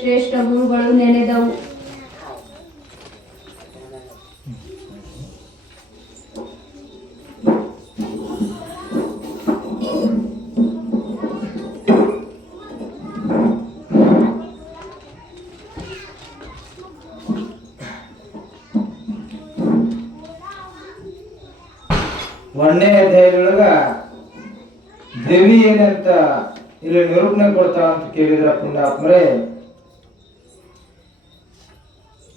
ಶ್ರೇಷ್ಠ ಗುರುಗಳು ನೆನೆದವು. ಒಂದನೇ ಅಧ್ಯಾಯದೊಳಗ ದೇವಿ ಏನಂತ ಇಲ್ಲಿ ನಿರೂಪಣೆ ಕೊಡ್ತಾಳ ಅಂತ ಕೇಳಿದ್ರ ಪುಣ್ಯಾತ್ಮರೇ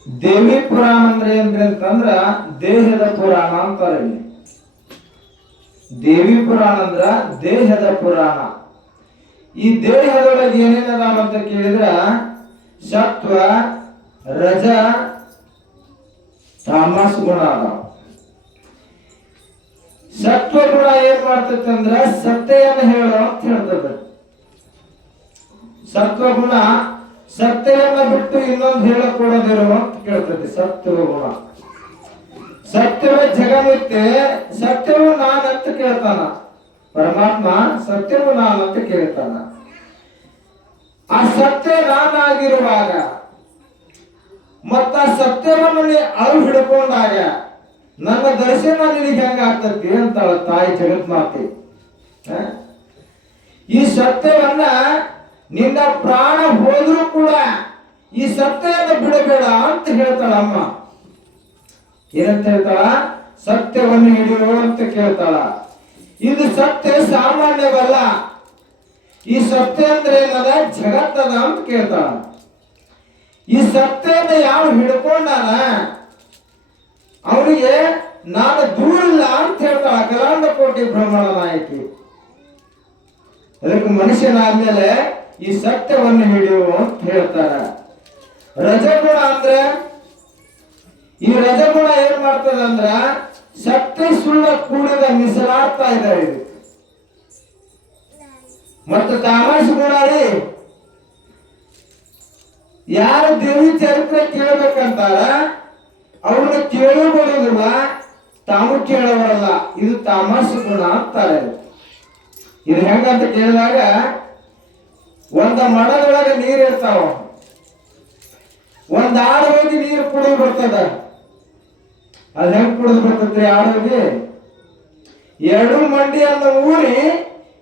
ದೇವಿ ಪುರಾಣ ಅಂದ್ರೆ ಏನ್ರಿ ಅಂತಂದ್ರ ದೇಹದ ಪುರಾಣ ಅಂತಾರೆ ದೇವಿ ಪುರಾಣ ಅಂದ್ರ ದೇಹದ ಪುರಾಣ. ಈ ದೇಹದೊಳಗೆ ಏನೇನದಾವ ಅಂತ ಕೇಳಿದ್ರ ಸತ್ವ, ರಜ, ತಾಮಸ್ ಗುಣ ಅದಾವ. ಸತ್ವಗುಣ ಏನ್ ಮಾಡ್ತಂದ್ರ ಸತ್ಯವನ್ನು ಹೇಳು ಅಂತ ಹೇಳ್ತದೆ. ಸತ್ವಗುಣ ಸತ್ಯವನ್ನ ಬಿಟ್ಟು ಇನ್ನೊಂದು ಹೇಳಕೊಡೋದಿರು ಅಂತ ಕೇಳ್ತದೆ, ಸತ್ಯವ ಸತ್ಯವೇ ಸತ್ಯವ ಸತ್ಯವು ಅಂತ ಕೇಳ್ತಾನ. ಪರಮಾತ್ಮ ಸತ್ಯವು ಅಂತ ಕೇಳ್ತಾನ. ಆ ಸತ್ಯ ನಾನಾಗಿರುವಾಗ, ಮತ್ತ ಸತ್ಯವನ್ನು ನೀ ಅಳು ಹಿಡ್ಕೊಂಡಾಗ, ನನ್ನ ದರ್ಶನ ನಿನಗೆ ಹೆಂಗ ಆಗ್ತತಿ ಅಂತಾಳ ತಾಯಿ ಜಗತ್ಮಾತೆ ಈ ಸತ್ಯವನ್ನ ನಿನ್ನ ಪ್ರಾಣ ಹೋದ್ರೂ ಕೂಡ ಈ ಸತ್ಯವನ್ನು ಬಿಡಬೇಡ ಅಂತ ಹೇಳ್ತಾಳ ಅಮ್ಮ. ಏನಂತ ಹೇಳ್ತಾಳ? ಸತ್ಯವನ್ನು ಹಿಡಿಯೋ ಅಂತ ಕೇಳ್ತಾಳ. ಇದು ಸತ್ಯ ಸಾಮಾನ್ಯವಲ್ಲ. ಈ ಸತ್ಯ ಅಂದ್ರೆ ಏನದ? ಜಗತ್ತದ ಅಂತ ಕೇಳ್ತಾಳ. ಈ ಸತ್ಯನ ಯಾವ ಹಿಡ್ಕೊಂಡಾನ? ಅವನಿಗೆ ನಾನು ದೂರಿಲ್ಲ ಅಂತ ಹೇಳ್ತಾಳ ಕಲಾಂಡ ಕೋಟಿ ಬ್ರಹ್ಮಣ ನಾಯಕಿ ಅದಕ್ಕೆ ಮನುಷ್ಯನಾದ್ಮೇಲೆ ಈ ಸತ್ಯವನ್ನು ಹಿಡಿಯುವ ಅಂತ ಹೇಳ್ತಾರ. ರಜಗುಣ ಅಂದ್ರೆ, ಈ ರಜಗುಣ ಏನ್ ಮಾಡ್ತದ ಅಂದ್ರ ಸತ್ಯ ಸುಳ್ಳ ಕೂಡಿದ ಮಿಸಲಾಡ್ತಾ ಇದೆ ಇದು. ಮತ್ತು ತಾಮಸ ಗುಣ ರೀ ಯಾರು ದೇವಿ ಚರಿತ್ರೆ ಕೇಳಬೇಕಂತಾರ, ಅವ್ರನ್ನ ಕೇಳಬಹುದಿಲ್ಲ ತಾವು ಕೇಳೋರಲ್ಲ, ಇದು ತಾಮಸ ಗುಣ ಅಂತಾರೆ. ಇದು ಹೆಂಗಂತ ಕೇಳಿದಾಗ ಒಂದ ಮಡದೊಳಗೆ ನೀರ್ ಇರ್ತಾವ. ಒಂದ್ ಆಡ ಹೋಗಿ ನೀರು ಕುಡಿದು ಬರ್ತದ. ಅದ್ ಹೆಂಗ್ ಕುಡಿದು ಬರ್ತದ್ರಿ ಆಡ ಹೋಗಿ ಎರಡು ಮಂಡಿ ಅನ್ನ ಊರಿ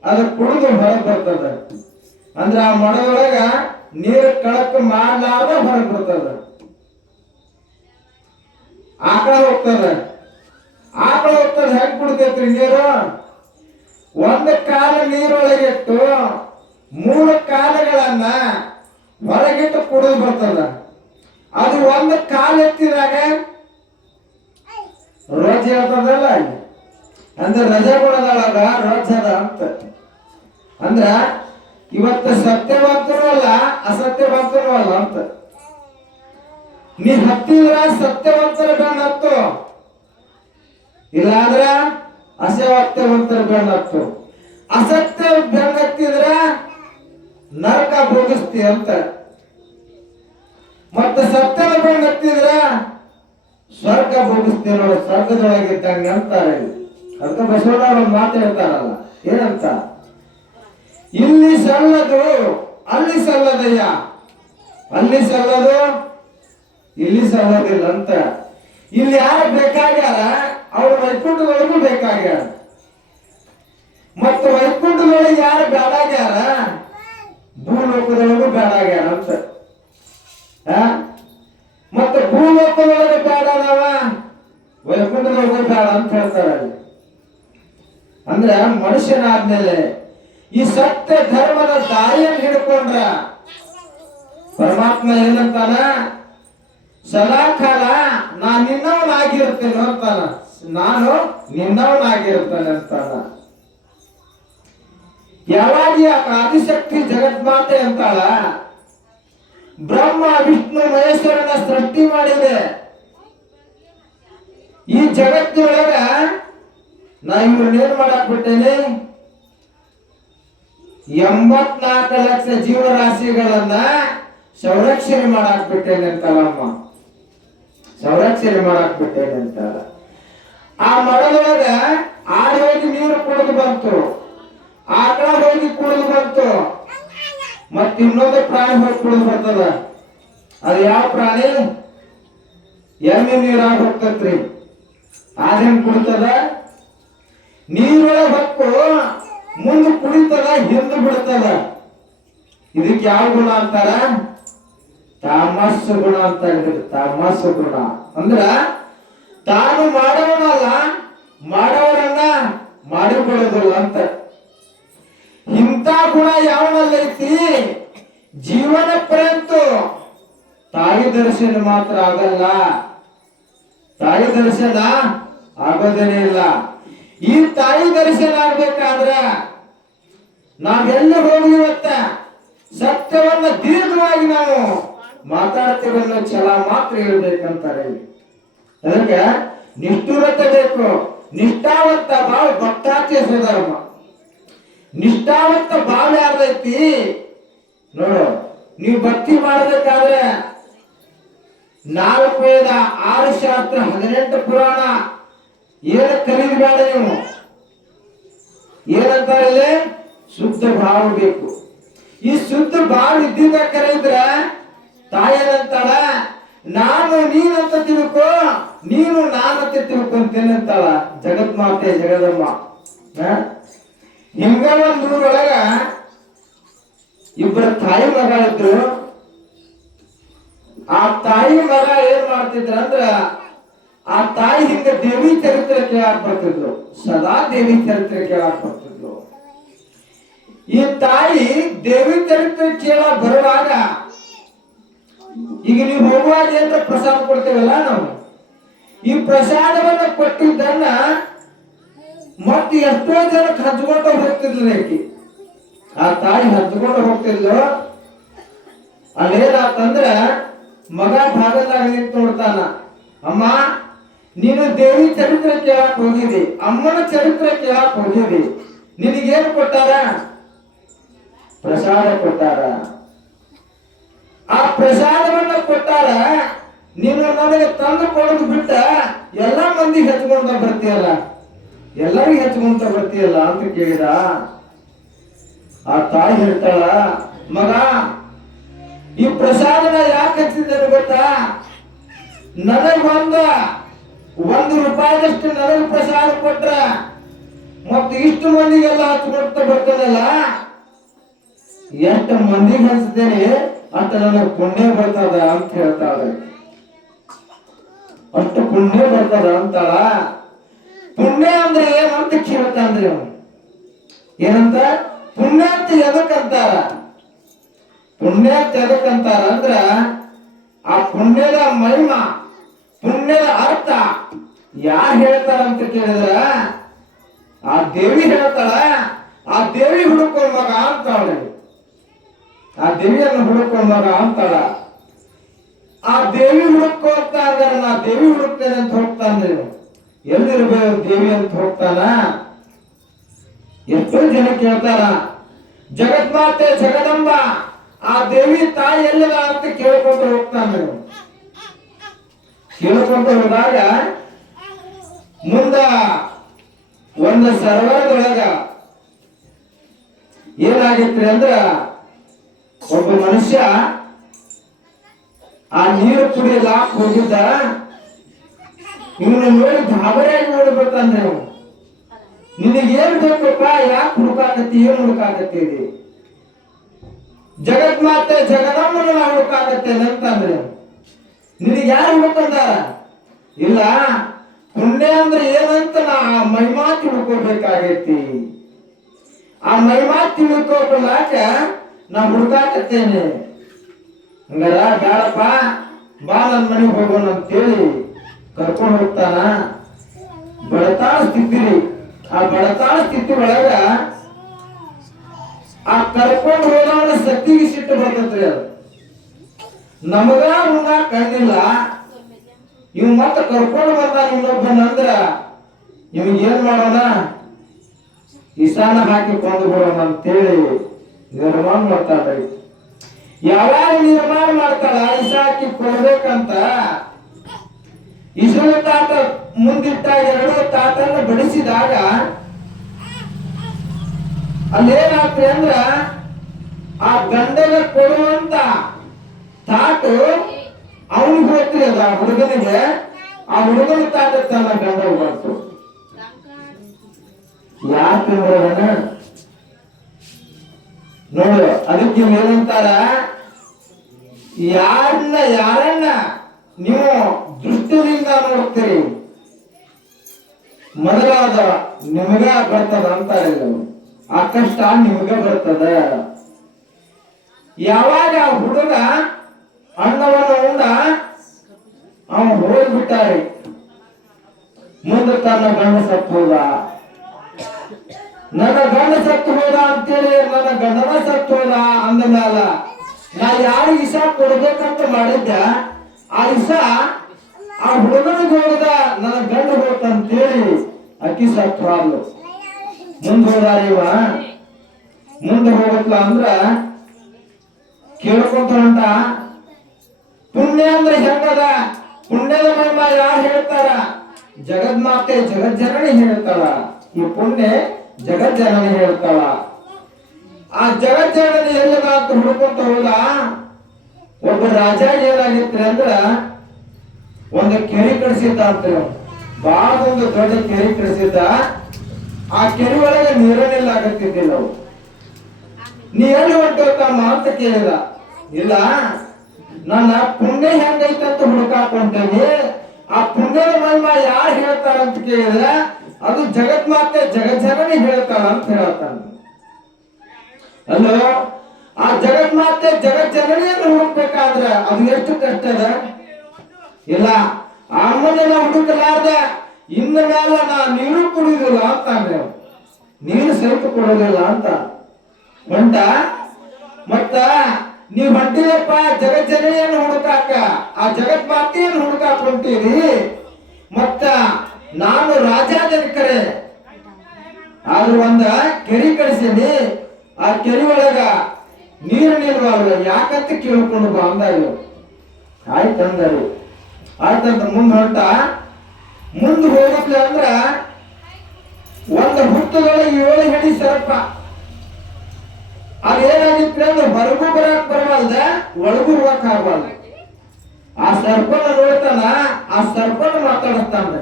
ಅದು ಕುಡಿದು ಹೊರಗೆ ಬರ್ತದ. ಅಂದ್ರ ಆ ಮಡದೊಳಗ ನೀರು ಕಳಕ್ ಮಾಡ್ಲಾರ್ದ ಹೊರಗೆ ಬರ್ತದ. ಆಕಳ ಹೋಗ್ತದ. ಆಕಳ ಹೋಗ್ತದ, ಹೆಂಗ್ ಕುಡಿತೈತ್ರಿ ನೀರು? ಒಂದು ಕಾಲ ನೀರೊಳಗಿಟ್ಟು ಮೂರು ಕಾಲಗಳನ್ನ ಹೊರಗಿಟ್ಟು ಕುಡಿದು ಬರ್ತದ. ಅದು ಒಂದು ಕಾಲ ಎತ್ತಿದಾಗ ರೋಜ ಇರ್ತದಲ್ಲ ಅಂದ್ರೆ ರಜೆ ಕೊಡೋದಳಗ ರೋಜ ಅದ ಅಂತ. ಅಂದ್ರ ಇವತ್ತು ಸತ್ಯವಂತರು ಅಲ್ಲ ಅಸತ್ಯವಂತರು ಅಲ್ಲ ಅಂತ. ನೀ ಹತ್ತಿದ್ರ ಸತ್ಯವಂತರ ಬೆನ್ನ ಹತ್ತು ಇಲ್ಲಾಂದ್ರ ಅಸತ್ಯವಂತರ ಬೆನ್ನ ಹತ್ತು ಅಸತ್ಯ ಬೆನ್ನ ಹತ್ತಿದ್ರ ನರಕ ಭೋಗಿಸ್ತಿ ಅಂತ. ಮತ್ತೆ ಸತ್ಯದ ಬಂದಿದ್ರ ಸ್ವರ್ಗ ಭೋಗಿಸ್ತಿ ನೋಡ ಸ್ವರ್ಗದೊಳಗಿದ್ದಂಗ ಅಂತಾರೆ. ಅದಕ್ಕೆ ಬಸವಣ್ಣ ಒಂದು ಮಾತು ಹೇಳ್ತಾರಲ್ಲ, ಏನಂತ? ಇಲ್ಲಿ ಸಲ್ಲದು, ಅಲ್ಲಿ ಸಲ್ಲದಯ್ಯ. ಅಲ್ಲಿ ಸಲ್ಲದು, ಇಲ್ಲಿ ಸಲ್ಲೋದಿಲ್ಲ ಅಂತ. ಇಲ್ಲಿ ಯಾರು ಬೇಕಾಗ್ಯಾರ, ಅವ್ರು ವೈಕುಂಠದೊಳಗೂ ಬೇಕಾಗ್ಯಾರ. ಮತ್ತು ವೈಕುಂಠದೊಳಗೆ ಯಾರು ಬೇಡಾಗ್ಯಾರ ಭೂಲೋಕದೊಳಗೂ ಆಗ್ಯಾನ ಅಂತ. ಆ? ಮತ್ತೆ ಭೂಲೋಕದೊಳಗೆ ಬೇಡ ನಾವ? ವೈಕುಂಠದೊಳಗೂ ಬೇಡ ಅಂತ ಹೇಳ್ತಾರೆ ಅಲ್ಲಿ. ಅಂದ್ರೆ ಮನುಷ್ಯನಾದ್ಮೇಲೆ ಈ ಸತ್ಯ ಧರ್ಮದ ದಾರಿಯನ್ನು ಹಿಡ್ಕೊಂಡ್ರ ಪರಮಾತ್ಮ ಏನಂತಾನ? ಸದಾಕಾಲ ನಾ ನಿನ್ನವನಾಗಿರ್ತೇನೆ ಅಂತಾನ. ನಾನು ನಿನ್ನವನಾಗಿರ್ತೇನೆ ಅಂತಾನ. ಯಾವಾಗ ಈ ಆದಿಶಕ್ತಿ ಜಗನ್ಮಾತೆ ಅಂತಾಳ? ಬ್ರಹ್ಮ, ವಿಷ್ಣು, ಮಹೇಶ್ವರನ ಸೃಷ್ಟಿ ಮಾಡಿದೆ. ಈ ಜಗತ್ತಿನೊಳಗ ನಾ ಇವ್ರನ್ನೇನ್ ಮಾಡಕ್ ಬಿಟ್ಟೇನೆ? ಎಂಬತ್ನಾಲ್ಕು ಲಕ್ಷ ಜೀವರಾಶಿಗಳನ್ನ ಸಂರಕ್ಷಣೆ ಮಾಡಾಕ್ ಬಿಟ್ಟೇನೆ ಅಂತಲ್ಲಮ್ಮ ಸಂರಕ್ಷಣೆ ಮಾಡಾಕ್ ಬಿಟ್ಟೇನೆ ಅಂತ ಆ ಮಡದೊಳಗ ಹೋಗಿ ನೀರು ಕುಡಿದು ಬಂತು. ಆಕಳ ಹೋಗಿ ಕುಡಿದು ಬಂತು. ಮತ್ ಇನ್ನೊಂದು ಪ್ರಾಣಿ ಹೋಗಿ ಕುಡಿದು ಬರ್ತದ ಅದು ಯಾವ ಪ್ರಾಣಿ? ಎಮ್ಮೆ ನೀರಾಗ ಹೋಗ್ತತ್ರಿ. ಆದ್ರೆ ಕುಡಿತದ? ನೀರೊಳಗೆ ಹೊಕ್ಕು ಮುಂದೆ ಕುಡಿತದ, ಹಿಂದೆ ಬಿಡ್ತದ. ಇದಕ್ಕೆ ಯಾವ ಗುಣ ಅಂತಾರ? ತಾಮಸ್ ಗುಣ ಅಂತ ಹೇಳಿದ್ರು. ತಾಮಸ್ ಗುಣ. ಅಂದ್ರ ತಾನು ಮಾಡೋನಲ್ಲ ಮಾಡೋರನ್ನ ಮಾಡಿಕೊಳ್ಳೋದಿಲ್ಲ ಅಂತ. ಇಂಥ ಗುಣ ಯಾವನಲ್ಲೈತಿ ಜೀವನ ಪರ್ಯಂತ ತಾಯಿ ದರ್ಶನ ಮಾತ್ರ ಆಗಲ್ಲ. ತಾಯಿ ದರ್ಶನ ಆಗೋದೇನೇ ಇಲ್ಲ. ಈ ತಾಯಿ ದರ್ಶನ ಆಗ್ಬೇಕಾದ್ರ ನಾವೆಲ್ಲ ಹೋಗಿ ಒತ್ತ ಸತ್ಯವನ್ನ ದೀರ್ಘವಾಗಿ ನಾವು ಮಾತಾಡ್ತೀವಿ ಅನ್ನೋ ಛಲ ಮಾತ್ರ ಹೇಳ್ಬೇಕಂತಾರೆ. ಅದಕ್ಕೆ ನಿಷ್ಠುರತೆ ಬೇಕು. ನಿಷ್ಠಾವಂತ ಬಾಳ ಭಕ್ತಾತ್ಯ ಸ್ವಧರ್ಮ ನಿಷ್ಠಾವಂತ ಭಾವ ಯಾರ್ದೈತಿ? ನೋಡು, ನೀವು ಭಕ್ತಿ ಮಾಡಬೇಕಾದ್ರೆ ನಾಲ್ಕು ವೇದ ಆರು ಶಾಸ್ತ್ರ ಹದಿನೆಂಟು ಪುರಾಣ ಏನು ಕಲಿಬೇಡ ನೀವು. ಏನಂತ ಇಲ್ಲಿ ಶುದ್ಧ ಭಾವ ಬೇಕು. ಈ ಶುದ್ಧ ಭಾವ ಇದ್ದಿದ್ದ ಕರೆಯಿದ್ರ ತಾಯೇನಂತಾಳ ನಾನು ನೀನಂತ ತಿಳ್ಕೊ, ನೀನು ನಾನಂತ ತಿಳ್ಕೊಂತೇನೆ ಅಂತಾಳ ಜಗತ್ ಮಾತೆ ಜಗದಮ್ಮ ಹಿಂಗ ಒಂದ್ ಊರೊಳಗ ಇಬ್ಬರ ತಾಯಿ ಮಗ ಇದ್ರು. ಆ ತಾಯಿ ಮಗ ಏನ್ ಮಾಡ್ತಿದ್ರ ಅಂದ್ರ ಆ ತಾಯಿ ಹಿಂಗ ದೇವಿ ಚರಿತ್ರೆ ಕೇಳಾಕ್ ಬರ್ತಿದ್ರು. ಸದಾ ದೇವಿ ಚರಿತ್ರೆ ಕೇಳಾಕ್ ಬರ್ತಿದ್ರು. ಈ ತಾಯಿ ದೇವಿ ಚರಿತ್ರೆ ಕೇಳ ಬರುವಾಗ ಈಗ ನೀವು ಹೋಗುವಾಗ ಪ್ರಸಾದ ಕೊಡ್ತೇವಲ್ಲ ನಾವು? ಈ ಪ್ರಸಾದವನ್ನ ಕೊಟ್ಟಿದ್ದನ್ನ ಮತ್ತೆ ಎಷ್ಟೋ ಜನಕ್ಕೆ ಹಚ್ಕೊಂಡು ಹೋಗ್ತಿದ್ಲು ಆಕಿ. ಆ ತಾಯಿ ಹಚ್ಕೊಂಡು ಹೋಗ್ತಿದ್ಲು. ಅಲ್ಲೇನಾತಂದ್ರ ಮಗ ಭಾಗದಾಗ ನಿಂತು ನೋಡ್ತಾನ. ಅಮ್ಮ, ನೀನು ದೇವಿ ಚರಿತ್ರೆ ಕೇಳಕ್ ಹೋಗಿದಿ ಅಮ್ಮನ ಚರಿತ್ರೆ ಕೇಳಕ್ ಹೋಗಿದಿ ನಿನಗೇನು ಕೊಟ್ಟಾರ? ಪ್ರಸಾದ ಕೊಟ್ಟಾರ. ಆ ಪ್ರಸಾದವನ್ನ ಕೊಟ್ಟಾರ. ನೀನು ನನಗೆ ತಂದು ಕೊಡೋದು ಬಿಟ್ಟ ಎಲ್ಲಾ ಮಂದಿ ಹಚ್ಕೊಂಡ ಬರ್ತೀಯಲ್ಲ. ಎಲ್ಲರಿಗೂ ಹೆಚ್ಕೊಂತ ಬರ್ತೀಯಲ್ಲ ಅಂತ ಕೇಳಿದ. ಆ ತಾಯಿ ಹೇಳ್ತಾಳ, ಮಗ, ಈ ಪ್ರಸಾದನ ಯಾಕೆ ಹಚ್ಚಿದ್ದಾರೆ ಗೊತ್ತಾ? ನನಗ್ ಒಂದ, ಒಂದು ರೂಪಾಯಿದಷ್ಟು ನನಗೆ ಪ್ರಸಾದ ಕೊಟ್ರ, ಮತ್ತೆ ಇಷ್ಟು ಮಂದಿಗೆಲ್ಲ ಹಚ್ಕೊಡ್ತಾ ಬರ್ತಾನಲ್ಲ? ಎಷ್ಟು ಮಂದಿಗೆ ಹಚ್ಚಿದ್ದೇನೆ? ಅಂತ ನನಗೆ ಪುಣ್ಯ ಬರ್ತದ ಅಂತ ಹೇಳ್ತಾಳೆ. ಅಷ್ಟು ಪುಣ್ಯ ಬರ್ತದ ಅಂತಾಳ. ಪುಣ್ಯ ಅಂದ್ರೆ ಏನಂತ ಕೇಳ್ತಾನ್ರಿ ಅವನು. ಏನಂತ? ಪುಣ್ಯ ಅಂತ ಎದಕ್ಕಂತಾರ ಪುಣ್ಯ ಅಂತ ಎದಕ್ಕಂತಾರ ಅಂದ್ರ ಆ ಪುಣ್ಯದ ಮಹಿಮ, ಪುಣ್ಯದ ಅರ್ಥ ಯಾರು ಹೇಳ್ತಾರ ಅಂತ ಕೇಳಿದ್ರ? ಆ ದೇವಿ ಹೇಳ್ತಾಳ, ಆ ದೇವಿ ಹುಡುಕೊಂಡ್ ಮಗ ಅಂತಾಳೆ ಆ ದೇವಿಯನ್ನು ಹುಡುಕೊಂಡ್ ಮಗ ಅಂತಾಳ. ಆ ದೇವಿ ಹುಡುಕೋ ಅಂತ ಅಂದ್ರೆ ನಾ ದೇವಿ ಹುಡುಕ್ತೇನೆ ಅಂತ ಹೋಗ್ತಾನೆ ಎಲ್ಲಿರ್ಬೇಕು ದೇವಿ ಅಂತ ಹೋಗ್ತಾನ? ಎಷ್ಟೋ ಜನ ಕೇಳ್ತಾರ ಜಗತ್ಮಾತೆ ಜಗದಂಬ, ಆ ದೇವಿ ತಾಯಿ ಎಲ್ಲಿದ ಅಂತ ಕೇಳ್ಕೊಂಡು ಹೋಗ್ತಾನೆ ಕೇಳ್ಕೊಂಡು ಹೋದಾಗ ಮುಂದ ಒಂದು ಸರ್ವರದೊಳಗ ಏನಾಗಿತ್ರಿ ಅಂದ್ರ ಒಬ್ಬ ಮನುಷ್ಯ ಆ ನೀರು ಕುಡಿಯಲಾಕ್ ಹೋಗಿದ್ದ ಇವನು ನೋಡಿ ಗಾಬರಿಯಾಗಿ ನೋಡಿ ನಾವು ನಿನಗೆ ಏನ್ ಬೇಕಪ್ಪ ಯಾಕೆ ಹುಡುಕಾಕತ್ತಿ, ಏನ್ ಹುಡುಕಾಕತ್ತೀರಿ ಜಗನ್ಮಾತೆ ಜಗದಮ್ಮನ ನಾ ಹುಡುಕಾಕತ್ತೇನೆ ಅಂತಂದ್ರೆ ನಿನಗೆ ಯಾರು ಹುಡುಕಂದಾರ ಇಲ್ಲ, ಪುಣ್ಯ ಅಂದ್ರೆ ಏನಂತ ನಾ ಆ ಮಹಿಮಾ ತಿಳ್ಕೋಬೇಕಾಗೈತಿ. ಆ ಮಹಿಮಾ ತಿಳ್ಕೊಬೇಕಾಕ ನಾ ಹುಡುಕಾಕತ್ತೇನೆ. ಹಂಗಾರ ಬೇಡಪ್ಪ, ಬಾ ನನ್ನ ಮನೆಗೆ ಹೋಗೋಣ ಅಂತೇಳಿ ಕರ್ಕೊಂಡು ಹೋಗ್ತಾನ? ಬೆಳತಾ ಸ್ಥಿತಿ ಆ ಬೆಳತಾ ಸ್ಥಿತಿ ಒಳಗ ಆ ಕರ್ಕೊಂಡು ಹೋದವನ ಸತ್ತಿಗೆ ಸಿಟ್ಟು ಬರ್ತೈತ್ರಿ ಅದು. ನಮಗ ಉಣ್ಣ ಕಣ್ಣಿಲ್ಲ. ಇವ್ ಮತ್ತ ಕರ್ಕೊಂಡು ಬಂದ ಇನ್ನೊಬ್ಬನಂದ್ರ ಇವ್ನಿಗೆ ಏನ್ ಮಾಡೋಣ? ಇಸಾನ ಹಾಕಿ ಕೊಂದು ಬಿಡೋಣ ಅಂತೇಳಿ ನಿರ್ಮಾಣ ಮಾಡ್ತಾಳೆ ಯಾವಾಗ ನಿರ್ಮಾಣ ಮಾಡ್ತಾಳ? ಇಶಾ ಹಾಕಿ ಕೊಡ್ಬೇಕಂತ ಇಸುಳ ತಾತ ಮುಂದಿಟ್ಟ ಎರಡು ತಾತನ್ನ ಬಡಿಸಿದಾಗ ಅಲ್ಲೇನಾಗ್ತದೆ ಅಂದ್ರ ಆ ಗಂಡಗ ಕೊಡುವಂತ ತಾಟು ಅವನಿಗೆ ಹೋಗ್ತೀರಿ ಅದು ಆ ಹುಡುಗನಿಗೆ. ಆ ಹುಡುಗನ ತಾಟ ತನ್ನ ಗಂಡ ಹೋಗ್ತು ಯಾಕಂದ್ರೆ ನೋಡು, ಅದಕ್ಕೆ ಏನಂತಾರ? ಯಾರನ್ನ ಯಾರನ್ನ ನೀವು ದೃಷ್ಟಿಯಿಂದ ನೋಡ್ತೀರಿ. ಮೊದಲಾದ ನಿಮಗೆ ಬರ್ತದ ಅಂತ ಇವ್ರು. ಆ ಕಷ್ಟ ನಿಮಗ ಬರ್ತದ. ಯಾವಾಗ ಆ ಹುಡುಗ ಅನ್ನವನ್ನು ಉಂಡ, ಅವನು ಹೋಗ್ಬಿಟ್ಟಾರೆ ಮುಂದೆ ತನ್ನ ಗಂಡ ಸತ್ತು ಹೋದ. ನನ್ನ ಗಂಡ ಸತ್ತು ಹೋದ ಅಂತೇಳಿ ನನ್ನ ಗಂಡನ ಸತ್ತು ಹೋದ ಅಂದ ಮ್ಯಾಲ ನಾ ಯಾರು ಇಸ ಕೊಡ್ಬೇಕಂತ ಮಾಡಿದ್ದೆ. ಆ ಇಸ ಆ ಹುಡುಗನಿಗೆ ಹೋಗದ ನನ್ನ ಗಂಡ ಹೋಗ್ತಂತೇಳಿ ಅಕ್ಕಿ ಸತ್ತು ಪ್ರಾಬ್ಲಮ್. ಮುಂದೆ ಹೋದಾರ ಇವ? ಮುಂದೆ ಹೋಗತ್ಲ ಅಂದ್ರ ಕೇಳ್ಕೊಂತ ಪುಣ್ಯ ಅಂದ್ರೆ ಹೆಂಗದ? ಪುಣ್ಯದ ಮಹಿಮ ಯಾರು ಹೇಳ್ತಾರ? ಜಗದ್ಮಾತೆ, ಜಗಜ್ಜನನಿ ಹೇಳ್ತಾಳ. ಈ ಪುಣ್ಯ ಜಗಜ್ಜನನಿ ಹೇಳ್ತಾಳ. ಆ ಜಗಜ್ಜನನಿ ಎಲ್ಲಿ ಮಾತು ಹುಡುಕೊಂತ ಹೋದ? ಒಬ್ಬ ರಾಜ ಏನಾಗಿತ್ತ ಅಂದ್ರ ಒಂದು ಕೆರೆ ಕಡಿಸಿದ್ದ ಅಂತ ಬಹಳ ಒಂದು ದೊಡ್ಡ ಕೆರೆ ಕಡಿಸಿದ್ದ ಆ ಕೆರೆ ಒಳಗೆ ನೀರನ್ನೆಲ್ಲ ಆಗತ್ತಿದ್ದಿಲ್ಲ ಅವು ನೀ ಎಲ್ಲಿ ಹೊಂಟೋತಮ್ಮ ಅಂತ ಕೇಳಿದ. ಇಲ್ಲ, ನನ್ನ ಪುಣ್ಯ ಹೆಂಗೈತೆ ಅಂತ ಹುಡುಕಾಕೊಂತೇನಿ ಆ ಪುಣ್ಯದ ಮಹಿಮ ಯಾರು ಹೇಳ್ತಾರ ಅಂತ ಕೇಳಿದ್ರೆ, ಅದು ಜಗನ್ಮಾತೆ ಜಗಜ್ಜನನಿ ಹೇಳ್ತಾರ ಅಂತ ಹೇಳ್ತಾನ. ಅಲ್ಲೋ, ಆ ಜಗನ್ಮಾತೆ ಜಗಜ್ಜನನಿಯನ್ನು ಹುಡುಕ್ಬೇಕಾದ್ರೆ ಅದು ಎಷ್ಟು ಕಷ್ಟ ಅದ ಇಲ್ಲ ಆ ಅಮ್ಮನ ಹುಡುಕಲಾರ್ದ ಇನ್ನ ಮೇಲೆ ನಾ ನೀರು ಕುಡಿಯೋದಿಲ್ಲ ಅಂತ ಅಂದ್ರೆ ನೀರು ಸ್ವಲ್ಪ ಕೊಡೋದಿಲ್ಲ ಅಂತ. ಹೊಂಟ ಮತ್ತ ನೀವ್ ಹೊಂಟಿದಪ್ಪ ಜಗಜ್ಜನೆಯನ್ನು ಹುಡುಕಾಕ? ಆ ಜಗತ್ ಮಾತೆಯನ್ನು ಹುಡುಕಾಕ ಹೊಂಟೀರಿ ಮತ್ತ ನಾನು ರಾಜಾಜನಕರೇ ಆದ್ರೆ ಒಂದ ಕೆರಿ ಕಳಿಸೀನಿ. ಆ ಕೆರಿ ಒಳಗ ನೀರು ನಿಲ್ವಾರ ಯಾಕಂತ ಕೇಳ್ಕೊಂಡು ಬಾ ಅಂದಾಗ ಆಯ್ತಂತ ಮುಂದ್ ಮುಂದೆ ಮುಂದ್ ಅಂದ್ರೆ ಅಂದ್ರ ಒಂದು ಹುತ್ತದೊಳಗೆ ಏಳು ಹಿಡಿ ಸರ್ಪ. ಅದೇನಾಗಿತ್ತು ಅಂದ್ರೆ ಹೊರಗೂ ಬರಕ್ ಬರವಲ್ದ ಒಳಗೂ ಹೋಗಕ್ ಆಗಬಾರ್ದು. ಆ ಸರ್ಪನ ನೋಡ್ತಾನ, ಆ ಸರ್ಪನ ಮಾತಾಡಿಸ್ತಾನ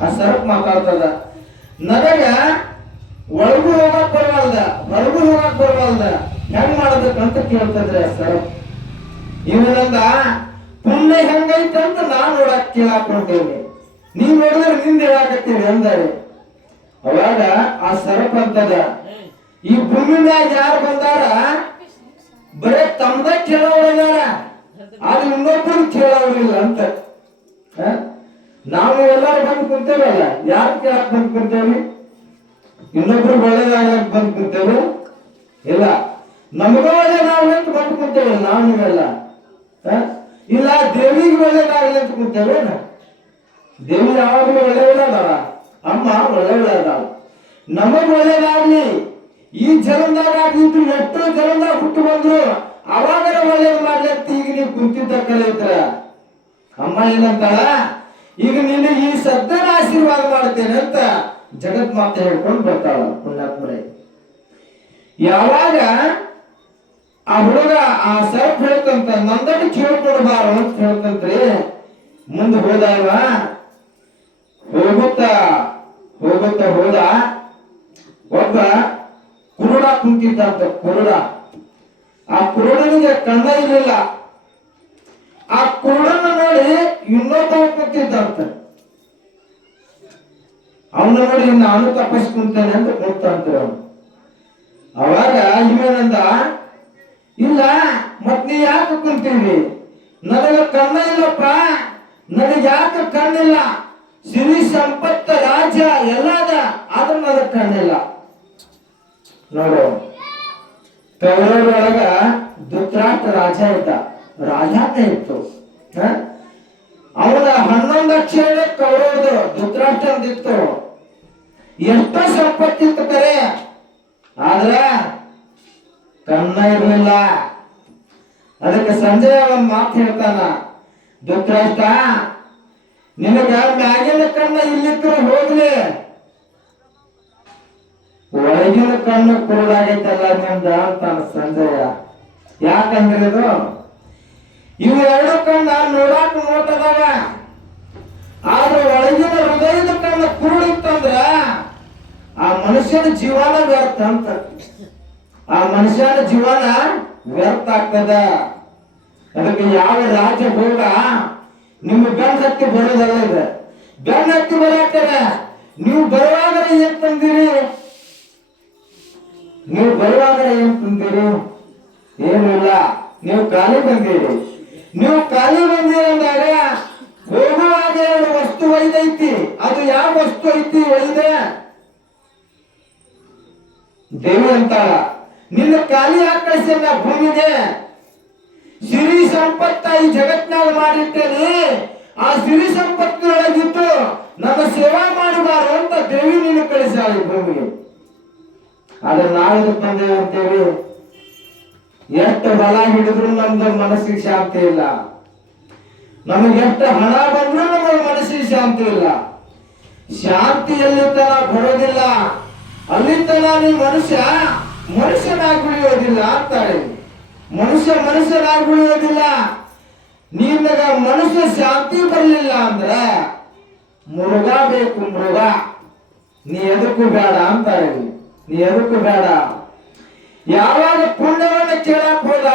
ಆ ಸರ್ಪ ಮಾತಾಡ್ತದ, ನನಗ ಒಳಗೂ ಹೋಗಕ್ ಬರವಲ್ದ ಹೊರಗೂ ಹೋಗಕ್ ಬರವಲ್ದ ಹೆಂಗ್ ಮಾಡ್ಬೇಕಂತ ಕೇಳ್ತದ್ರಿ ಆ ಸರ್ಪ. ಇವನಂದ ಪುಣ್ಯ ಹೆಂಗೈತೆ ಅಂತ ನಾನ್ ನೋಡಕ್ ಕೇಳಾಕೊಂಡೇನಿ ನೀವ್ ನೋಡಿದ್ರೆ ನಿಂದ ಹೇಳಾಕತ್ತೀನಿ ಅಂದಾರೆ ಅವಾಗ ಆ ಸರ್ಪ ಅಂತದ, ಈ ಭೂಮಿ ಮ್ಯಾಗ ಯಾರು ಬಂದಾರ? ಬರೇ ತಮ್ದ ಕೇಳೋರಿದಾರ ಆದ್ರೆ ಇನ್ನೊಬ್ಬರು ಕೇಳೋರಿಲ್ಲ ಅಂತ? ನಾವು ಎಲ್ಲರೂ ಬಂದು ಕುಂತೇವಲ್ಲ, ಯಾರು ಕೇಳಕ್ ಬಂದು ಕುಂತೇವಿ? ಇನ್ನೊಬ್ರು ಒಳ್ಳೇದಾಗ ಬಂದು ಕುಂತೇವೆ? ಇಲ್ಲ. ನಮಗ ನಾವು ಅಂತ ಬಂದು ನೀವೆಲ್ಲ ಹ? ಇಲ್ಲ ದೇವಿಗೆ ಒಳ್ಳೇದಾಗಲಿ ಅಂತ ಕುಂತೇವೆ ದೇವಿ ಯಾವಾಗಲೂ ಒಳ್ಳೆಯವಳದಾಳ ಅಮ್ಮ ಒಳ್ಳೆಯವಳದಾಳ ನಮಗ್ ಒಳ್ಳೇದಾಗ್ಲಿ. ಈ ಜಲಂದಾಗ ಆಗಿದ್ರು ಎಷ್ಟು ಜನ್ಮದಾಗ ಹುಟ್ಟು ಬಂದ್ರು ಅವಾಗ ಒಳ್ಳೇದು ಮಾಡ್ಲಿ ಅಂತ ಈಗ ನೀವು ಕುಂತಿದ್ದ ಕಲಿತ್ರ. ಅಮ್ಮ ಏನಂತಾಳ? ಈಗ ನೀನು ಈ ಸದ್ದನ ಆಶೀರ್ವಾದ ಮಾಡ್ತೇನೆ ಅಂತ ಜಗತ್ ಮಾತೆ ಹೇಳ್ಕೊಂಡು ಬರ್ತಾಳ ಪುಣ್ಯಾತ್ಮರೇ. ಯಾವಾಗ ಆ ಹುಡುಗ ಆ ಸರ್ಪ್ ಹೇಳ್ತಂತ ನಂದಟ್ಟು ಕೇಳ್ಕೊಡ್ಬಾರ ಅಂತ ಹೇಳ್ತಂತ್ರಿ. ಮುಂದೆ ಹೋದವ ಹೋಗುತ್ತ ಹೋಗುತ್ತ, ಹೋದ. ಒಬ್ಬ ಕುರುಡ ಕುಂತಿದ್ದಂತ ಕುರುಡ. ಆ ಕುರುಡನಿಗೆ ಕಣ್ಣ ಇರಲಿಲ್ಲ. ಆ ಕುರುಡನ ನೋಡಿ ಇನ್ನೊಬ್ಬ ಕುಂತಿದ್ದಂತ. ಅವನ ನೋಡಿ ನಾನು ತಪ್ಪಿಸ್ಕೊಂತೇನೆ ಕುಂತೇನೆ ಅಂತ ಕುಂತಂತ ಅವನು. ಅವಾಗ ಇವೇನಂದ ಇಲ್ಲ, ಮತ್ ನೀ ಯಾಕೆ ಕುಂತೀವಿ ನನಗ ಕಣ್ಣ ಇಲ್ಲಪ್ಪ. ನನಗೆ ಯಾಕೆ ಕಣ್ಣಿಲ್ಲ ಸಿರಿ ಸಂಪತ್ತ ರಾಜ್ಯ ಎಲ್ಲ ಅದ ಆದ್ರೆ ನನಗೆ ಕಣ್ಣಿಲ್ಲ ನೋಡು ಕೌರವರೊಳಗ ದುತ್ರಾಟ ರಾಜ ಇದ್ದ. ರಾಜಾಜ್ಞೆ ಇತ್ತು? ಅವನ ಹನ್ನೊಂದು ಅಕ್ಷರ ಕೌರವದು ದುತ್ರಾಟ ಅಂದಿತ್ತು ಎಷ್ಟೋ ಸಂಪತ್ತಿತ್ತು ಕರೆ. ಆದ್ರ ಕಣ್ಣ ಇರಲಿಲ್ಲ. ಅದಕ್ಕೆ ಸಂಜಯ ಒಂದ್ ಮಾತು ಹೇಳ್ತಾನ ದುಃಖ ನಿನಗ ಮ್ಯಾಗಿನ ಕಣ್ಣ ಇಲ್ಲಿದ್ರ ಹೋಗ್ಲಿ. ಒಳಗಿನ ಕಣ್ಣು ಕುರುಡಾಗೈತಲ್ಲ ನಿಮ್ದ ಅಂತಾನ ಸಂಜಯ. ಯಾಕಂದ್ರೆ ಇದು, ಇವು ಎರಡು ಕಣ್ಣ ನೋಡಾಕ ನೋಟದಾಗ ಆದ್ರೆ ಒಳಗಿನ ಹೃದಯದ ಕಣ್ಣ ಕುರುಡಿತ್ತಂದ್ರ ಆ ಮನುಷ್ಯನ ಜೀವನ ವ್ಯರ್ಥ ಅಂತ. ಆ ಮನುಷ್ಯನ ಜೀವನ ವ್ಯರ್ಥ ಆಗ್ತದ. ಅದಕ್ಕೆ ಯಾವ ರಾಜ್ಯ ಭೋಗ ನಿಮ್ಮ ಬೆನ್ನ ಬರೋದಲ್ಲ ಇದೆ. ಬೆನ್ನ ಬರಾಕರ ನೀವು ಬರುವಾಗ ಏನ್ ತಂದಿರಿ? ನೀವು ಬರುವಾಗ ಏನ್ ತಂದಿರಿ? ಏನಿಲ್ಲ. ನೀವು ಖಾಲಿ ಬಂದಿರಿ. ನೀವು ಖಾಲಿ ಬಂದಿರಿ ಅಂದಾಗ ಹೋಗುವಾಗ ಎರಡು ವಸ್ತು ಒಯ್ದೈತಿ. ಅದು ಯಾವ ವಸ್ತು ಐತಿ ಒಯ್ದ? ದೇವಿ ಅಂತಾಳ. ನಿನ್ನ ಖಾಲಿ ಆಕಳಿಸಿ ನಾ ಭೂಮಿಗೆ ಸಿರಿ ಸಂಪತ್ತ ಈ ಜಗತ್ನಾಗ ಮಾಡಿರ್ತೇನೆ ಆ ಸಿರಿ ಸಂಪತ್ತಿನೊಳಗಿದ್ದು ನನ್ನ ಸೇವಾ ಮಾಡಬಾರು ಅಂತ ದೇವಿ ನಿನ್ನ ಕಳಿಸ ಈ ಭೂಮಿಗೆ. ಆದ್ರೆ ನಾಳೆ ತಂದೆ ಅಂತೇಳಿ ಎಷ್ಟು ಬಲ ಹಿಡಿದ್ರು ನಮ್ದ ಮನಸ್ಸಿಗೆ ಶಾಂತಿ ಇಲ್ಲ. ನಮಗೆ ಎಷ್ಟು ಹಣ ಬಂದ್ರು ನಮ್ಮ ಮನಸ್ಸಿಗೆ ಶಾಂತಿ ಇಲ್ಲ. ಶಾಂತಿ ಎಲ್ಲಿ ತನ ಬರೋದಿಲ್ಲ. ಅಲ್ಲಿ ತನ ನೀ ಮನುಷ್ಯ ಮನುಷ್ಯನಾಗಿ ಉಳಿಯೋದಿಲ್ಲ ಅಂತಾಳೆ ಮನುಷ್ಯ ಮನುಷ್ಯನಾಗಿ ಉಳಿಯೋದಿಲ್ಲ ನಿನಗ ಮನುಷ್ಯ ಶಾಂತಿ ಬರಲಿಲ್ಲ ಅಂದ್ರೆ ಮೃಗ ಬೇಕು ಮೃಗ. ನೀ ಎದಕ್ಕೂ ಬೇಡ ಅಂತಾರೆ. ನೀ ಎದಕ್ಕೂ ಬೇಡ. ಯಾವಾಗ ಪುಣ್ಯವನ್ನ ಕೇಳಕ್ ಹೋದ?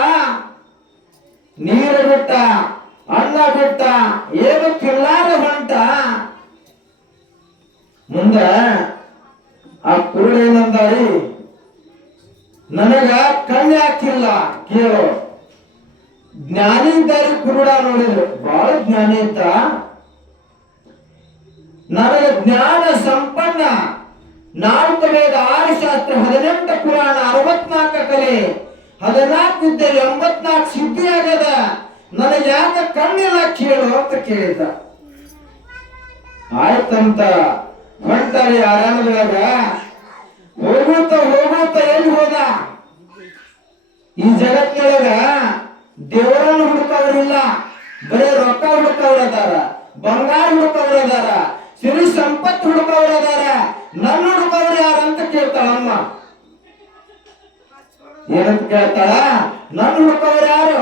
ನೀರು ಬಿಟ್ಟ, ಅನ್ನ ಬಿಟ್ಟ, ಏನು ಕಿಲ್ಲಾರ ಹೊಂಟ ಮುಂದೆ ಆ ಕುರುಡೇನಂದಾರಿ ನನಗ ಕಣ್ಣು ಹಾಕಿಲ್ಲ ಕೇಳು. ಜ್ಞಾನಿ ಇದ್ದಾರೆ ಕುರುಡ ನೋಡಿದ್ರು. ಬಹಳ ಜ್ಞಾನಿ ನನಗ ಜ್ಞಾನ ಸಂಪನ್ನ. ನಾಲ್ಕು ವೇದ ಆರು ಶಾಸ್ತ್ರ ಹದಿನೆಂಟು ಪುರಾಣ ಅರವತ್ನಾಲ್ಕ ಕಲೆ. ಹದಿನಾಲ್ಕು ವಿದ್ಯೆ ಎಂಬತ್ನಾಲ್ಕು ಸಿದ್ಧಿ ಆಗದ ನನಗೆ ಯಾಕ ಕಣ್ಣಿಲ್ಲ ಕೇಳು ಅಂತ ಕೇಳಿದ ಆಯ್ತಂತ. ಹೊಂಟಾರಿ ಆರಾಮದೊಳಗ? ಹೋಗುತ್ತ ಹೋಗುತ್ತ ಎಲ್ಲಿ ಹೋದ? ಈ ಜಗತ್ತಿನೊಳಗ ದೇವರನ್ನು ಹುಡುಕವ್ರಿಲ್ಲ. ಬರೀ ರೊಕ್ಕ ಹುಡುಕವ್ರು ಬಂಗಾರ ಹುಡುಕವ್ರು ಸಿರಿ ಸಂಪತ್ತು ಹುಡುಕವ್ರು ಅದಾರ ನನ್ನ ಹುಡುಕವ್ರು ಯಾರಂತ ಕೇಳ್ತಾಳ ಅಮ್ಮ. ಏನಂತ ಕೇಳ್ತಾಳ? ನನ್ನ ಹುಡುಕವ್ರು ಯಾರು?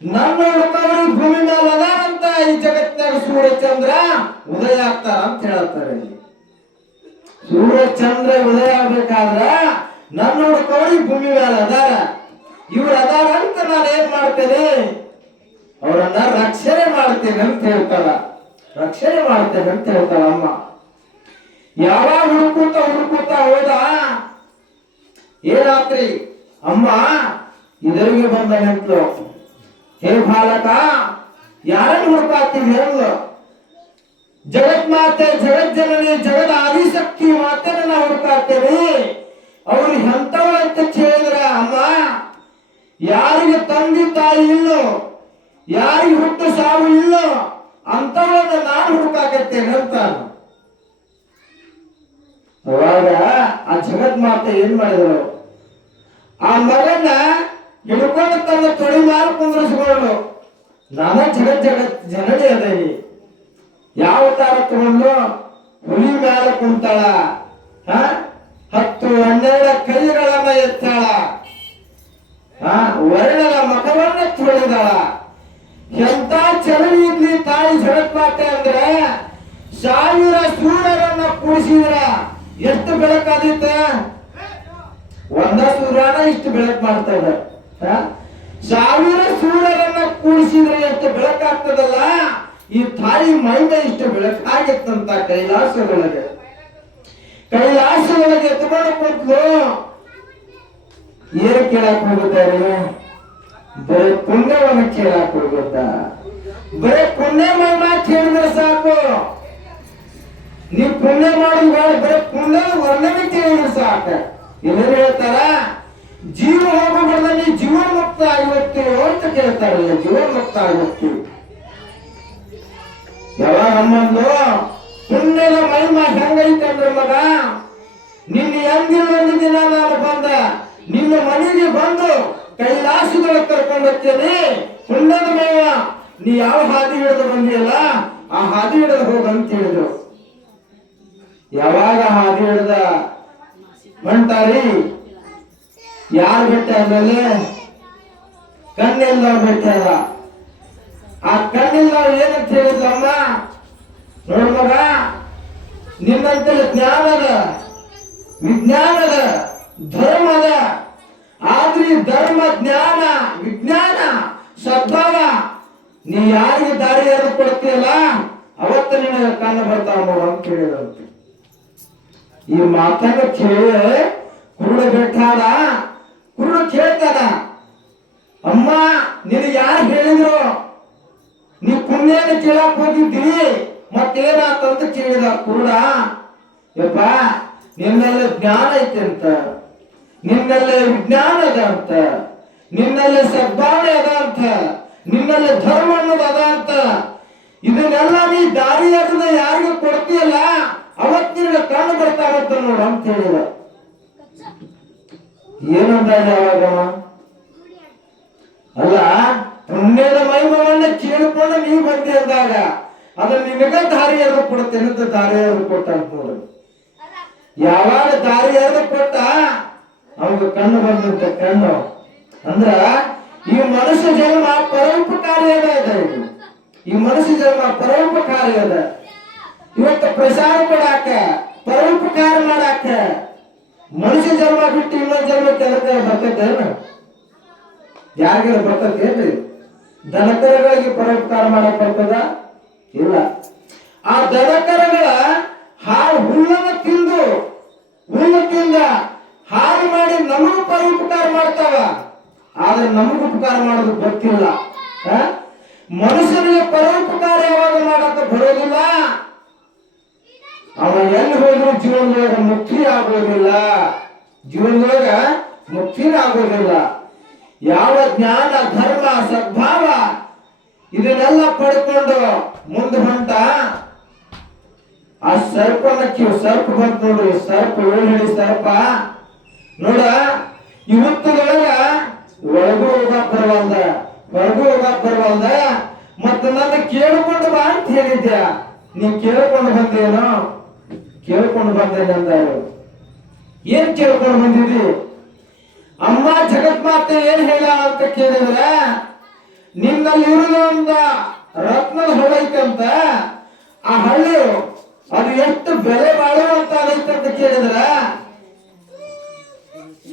ನನ್ನ ಹುಡುಕವ್ರು ಭೂಮಿ ಮೇಲೆ ಅದಾರಂತ ಈ ಜಗತ್ತಿನಾಗ ಸೂರ್ಯ ಚಂದ್ರ ಉದಯ ಆಗ್ತಾರ ಅಂತ ಹೇಳ್ತಾರೆ. ಸೂರ್ಯ ಚಂದ್ರ ಉದಯ ಆಗ್ಬೇಕಾದ್ರೆ ನನ್ನ ಹುಡುಕವ್ರು ಭೂಮಿ ಮೇಲೆ ಅದಾರ. ಇವ್ರು ಅದಾರ ಅಂತ ನಾನು ಏನ್ ಮಾಡ್ತೇನೆ? ಅವರನ್ನ ರಕ್ಷಣೆ ಮಾಡ್ತೇನೆ ಅಂತ ಹೇಳ್ತಾರ ರಕ್ಷಣೆ ಮಾಡ್ತೇನೆ ಅಂತ ಹೇಳ್ತಾಳ ಅಮ್ಮ. ಯಾವಾಗ ಹುಡುಕುತ್ತ ಹುಡುಕುತ್ತ ಹೋದ? ಏನಾತ್ರಿ ಅಮ್ಮ, ಇದರಿಗೆ ಬಂದ ಹೆಂಟ್ಲು ಹೇ ಬಾಲಕ, ಯಾರನ್ನು ಹುಡುಕಾಗ್ತೀವಿ ಹೇಳು ಜಗನ್ಮಾತೆ ಜಗಜ್ಜನನಿ ಜಗದ ಆದಿಶಕ್ತಿ ಮಾತೆನ ನಾವು ಹುಡುಕಾಡ್ತೇವೆ. ಅವ್ರು ಅಂತ ಕೇಳಿದ್ರ, ಅಮ್ಮ, ಯಾರಿಗೆ ತಂದೆ ತಾಯಿ ಇಲ್ಲೋ, ಯಾರಿಗೆ ಹುಟ್ಟು ಸಾವು ಇಲ್ಲೋ ಅಂತವನ್ನ ನಾನು ಹುಡುಕಾಕತ್ತೇನೆ ಅಂತ. ಅವಾಗ ಆ ಜಗನ್ಮಾತೆ ಏನ್ ಮಾಡಿದ್ರು? ಆ ಮಗನ ಹಿಡ್ಕೊಂಡು ತನ್ನ ತೊಡಿ ಮಾರು ಕುಂದ್ರಿಸ್ಕೊಂಡು ನಾನ ಜಗತ್ ಜಗತ್ ಜನನಿ ಅದೇನಿ. ಯಾವ ತರ ತಗೊಂಡು ಹುಲಿ ಮ್ಯಾಲ ಕುಂತಾಳ? ಹತ್ತು ಹನ್ನೆರಡು ಕೈಗಳನ್ನ ಎತ್ತಾಳ. ಹ? ವರ್ಣದ ಮಖವನ್ನ ತೊಳೆದಾಳ. ಎಂತ ಚಲನಿ ಇದ್ಲಿ ತಾಯಿ ಜಗತ್ಮಾತೆ ಅಂದ್ರೆ ಸಾವಿರ ಸೂರ್ಯರನ್ನ ಕೂಡಿಸಿದ್ರ ಎಷ್ಟು ಬೆಳಕಾದಿತ್ತ ಒಂದ ಸೂರ್ಯನ ಇಷ್ಟು ಬೆಳಕು ಮಾಡ್ತಾ ಇದ್ದ? ಸಾವಿರ ಸೂರ್ಯರನ್ನ ಕೂಡಿಸಿದ್ರೆ ಎಷ್ಟು ಬೆಳಕಾಗ್ತದಲ್ಲ? ಈ ತಾಯಿ ಮೈನ ಇಷ್ಟು ಬೆಳಕಾಗಿತ್ತಂತ ಕೈಲಾಸದೊಳಗೆ. ಕೈಲಾಸದೊಳಗೆ ಎತ್ಕೊಂಡು ಕೂತ್ಲು. ಏನ್ ಕೇಳಕ್ ಹೋಗುತ್ತಾರೆ? ಬರೀ ಪುಣ್ಯವನ್ನು ಕೇಳಕ್ ಹೋಗುತ್ತ? ಬರೀ ಪುಣ್ಯ ಮಹಿಮಾ ಕೇಳಿದ್ರೆ ಸಾಕು. ನೀವು ಪುಣ್ಯ ಮಾಡೋದು ಬೇಡ ಬರೀ ಪುಣ್ಯ ವರ್ಣನೆ ಕೇಳಿದ್ರೆ ಸಾಕ. ಏನೇನು ಹೇಳ್ತಾರ, ಜೀವ ಹೋಗಬಾರ್ದ ನೀ ಜೀವನ್ ಮುಕ್ತ ಆಗಿರ್ತೀವಿ ಅಂತ ಕೇಳ್ತಾರೆ. ಜೀವನ್ ಮುಕ್ತ ಆಗಿರ್ತೀವಿ ಯಾವಾಗ ನಮ್ಮಂದು ಪುಣ್ಯದ ಮಹಿಮ ಹೆಂಗೈತೆ ಅಂದ್ರೆ ಮಗ? ನಿನ್ನ ಎಂದಿನ ಒಂದು ದಿನ ನಾನು ಬಂದ. ನಿನ್ನ ಮನೆಗೆ ಬಂದು ಕೈಲಾಸದೊಳಗೆ ಕರ್ಕೊಂಡು ಹೋಗ್ತೇನೆ. ಪುಣ್ಯದ ಮಹಿಮ ನೀ ಯಾವ ಹಾದಿ ಹಿಡಿದು ಬಂದಿಯಲ್ಲ, ಆ ಹಾದಿ ಹಿಡಿದು ಹೋಗ ಅಂತ ಹೇಳಿದ್ರು. ಯಾವಾಗ ಹಾದಿ ಹಿಡ್ದ? ಹೊಂಟಾರಿ ಯಾರು ಬೆಟ್ಟ ಆದ್ಮೇಲೆ ಕಣ್ಣೆಲ್ಲ ಬೆಟ್ಟ ಅದ. ಏನಂತ ಹೇಳಿದ್ಲಮ್ಮ? ನೋಡು ನಿಮ್ಮಂತ ಜ್ಞಾನ ಅದ. ವಿಜ್ಞಾನ ಅದ. ಧರ್ಮ ಅದ. ಆದ್ರೆ ಧರ್ಮ ಜ್ಞಾನ, ವಿಜ್ಞಾನ, ಸದ್ಭಾವ. ನೀ ಯಾರಿಗೆ ದಾರಿ ಎರೆದು ಕೊಡ್ತೀಯಲ್ಲ, ಅವತ್ತ ನಿನ್ನ ಕಾಲ ಬರ್ತಾವ ಅಂತ ಹೇಳಿದಂತೆ ಈ ಮಾತನ್ನ ಕೇಳಿ ಕುರುಡ ಬೆಟ್ಟಾದ ಕುರುಡ ಕೇಳ್ತಾನ ಅಮ್ಮ, ನಿನಗೆ ಯಾರು ಹೇಳಿದ್ರು? ನೀ ಪುಣ್ಯನ ಕೇಳಕ್ ಹೋಗಿದ್ದಿ? ಮತ್ತೇನಾತಂತ ಕೇಳಿದ ಕೂಡ, ಯಪ್ಪ, ನಿನ್ನಲ್ಲಿ ಜ್ಞಾನ ಐತೆ ಅಂತ, ನಿನ್ನಲ್ಲಿ ವಿಜ್ಞಾನ ಅದ ಅಂತ, ನಿನ್ನಲ್ಲಿ ಸದ್ಭಾವನೆ ಅದ ಅಂತ, ನಿನ್ನಲ್ಲಿ ಧರ್ಮ ಅನ್ನೋದು ಅದ ಅಂತ, ಇದನ್ನೆಲ್ಲ ನೀ ದಾರಿ ಅದನ್ನ ಯಾರಿಗೂ ಕೊಡ್ತೀಯಲ್ಲ ಅವತ್ ಕಣ್ಣು ಬರ್ತಾವಂತ ನೋಡು ಅಂತ ಹೇಳಿದ. ಏನಂದ ಯಾವಾಗ ಅಲ್ಲ, ಪುಣ್ಯದ ಮಹಿಮವನ್ನ ಕೇಳಿಕೊಂಡು ನೀವು ಬಂದಿ ಅದನ್ನ ನಿಮಗೆ ದಾರಿ ಎರೆದು ಕೊಡುತ್ತೆ? ಅಂತ ದಾರಿ ಎರೆದು ಕೊಟ್ಟ ಅಂತ ಯಾವಾಗ ದಾರಿ ಎರೆದು ಕೊಟ್ಟ? ಅವಾಗ ಕಣ್ಣು ಬಂದಂತೆ ಕಣ್ಣು. ಅಂದ್ರ ಈ ಮನುಷ್ಯ ಜನ್ಮ ಪರೋಪಕಾರಿ ಅದ ಇದು. ಈ ಮನುಷ್ಯ ಜನ್ಮ ಪರೋಪಕಾರಿ ಅದ. ಇವತ್ತು ಪ್ರಸಾರ ಕೊಡಾಕ, ಪರೋಪಕಾರ ಮಾಡಾಕ ಮನುಷ್ಯ ಜನ್ಮ ಬಿಟ್ಟು ಇನ್ನೊಂದು ಜನ್ಮ ಕೆಲಸ ಬರ್ತೈತೇನು ಯಾರಿಗಾರ ಬರ್ತೈತೇನ್ರಿ ದನಕರಗಳಿಗೆ ಪರೋಪಕಾರ ಮಾಡಕ್ ಬರ್ತದ? ಇಲ್ಲ. ಆ ದನಕರಗಳ ಹಾಳು ಹುಲ್ಲನ್ನ ತಿಂದು, ಹುಲ್ಲು ತಿಂದ, ಹಾಳು ಮಾಡಿ ನಮಗೂ ಉಪಕಾರ ಮಾಡ್ತಾವ. ಆದ್ರೆ ನಮಗೂ ಉಪಕಾರ ಮಾಡೋದು ಗೊತ್ತಿಲ್ಲ? ಮನುಷ್ಯನಿಗೆ ಪರೋಪಕಾರ ಯಾವಾಗ ಮಾಡಕ ಬರೋದಿಲ್ಲ? ಅವ ಎಲ್ಲಿ ಹೋದ್ರು ಜೀವನದೊಳಗ ಮುಕ್ತಿ ಆಗೋದಿಲ್ಲ. ಜೀವನದೊಳಗ ಮುಕ್ತಿನ ಆಗೋದಿಲ್ಲ. ಯಾವ ಜ್ಞಾನ, ಧರ್ಮ, ಸದ್ಭಾವ ಇದನ್ನೆಲ್ಲ ಪಡ್ಕೊಂಡು ಮುಂದೆ ಹೊಂಟ ಆ ಸರ್ಪನ ಕಿವು ಸರ್ಪ ಬಂತ ನೋಡ್ರಿ ಸರ್ಪ ಹೇಳಿ ಸರ್ಪ. ನೋಡ ಇವತ್ತದೊಳಗ ಒಳಗೂ ಹೋಗಾಕ್ ಬರವಲ್ದ ಹೊರಗೂ ಹೋಗಾಕ್ ಬರವಲ್ದ ಮತ್ತ ನನ್ನ ಕೇಳಿಕೊಂಡು ಬಾ ಅಂತ ಹೇಳಿದ್ಯ? ನೀ ಕೇಳ್ಕೊಂಡು ಬಂದೇನು? ಕೇಳ್ಕೊಂಡು ಬಂದೇನೆ ಅಂದಾರು ಏನ್ ಕೇಳ್ಕೊಂಡು ಬಂದಿದ್ದಿ? ಅಮ್ಮ ಜಗತ್ಮಾತೆ ಏನ್ ಹೇಳ ಅಂತ ಕೇಳಿದ್ರೆ ನಿನ್ನಲ್ಲಿ ಇರುವುದು ಒಂದು ರತ್ನದ ಐತಂತ ಆ ಹಳ್ಳಿ ಅದು ಎಷ್ಟು ಬೆಲೆ ಬಾಳುವಂತ ಐತೆ ಅಂತ ಕೇಳಿದ್ರ?